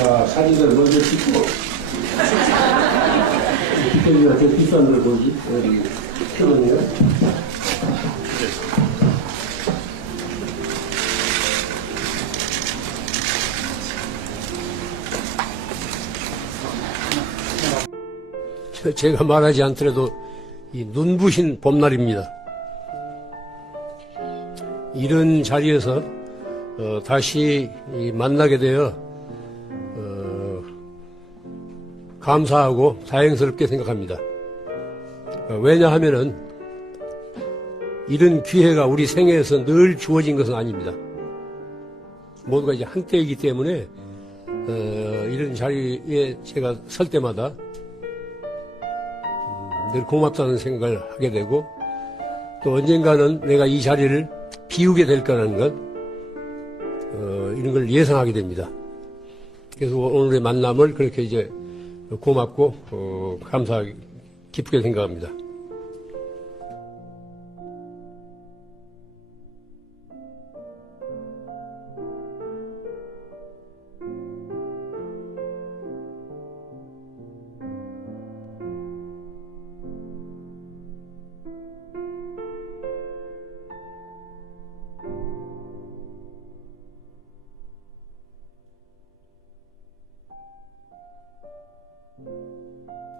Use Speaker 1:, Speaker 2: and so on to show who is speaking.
Speaker 1: 자, 사진을 먼저 찍고. 비켜주가 더 비싼 걸? 어디, 표현이요?
Speaker 2: 저- 제가 말하지 않더라도 이 눈부신 봄날입니다. 이런 자리에서 어, 다시 이 만나게 되어 어, 감사하고 다행스럽게 생각합니다. 어, 왜냐하면은 이런 기회가 우리 생애에서 늘 주어진 것은 아닙니다. 모두가 이제 한때이기 때문에 어, 이런 자리에 제가 설 때마다 음, 늘 고맙다는 생각을 하게 되고 또 언젠가는 내가 이 자리를 비우게 될 거라는 것 어, 이런 걸 예상하게 됩니다. 그래서 오늘의 만남을 그렇게 이제 고맙고 어, 감사하게 기쁘게 생각합니다. うん。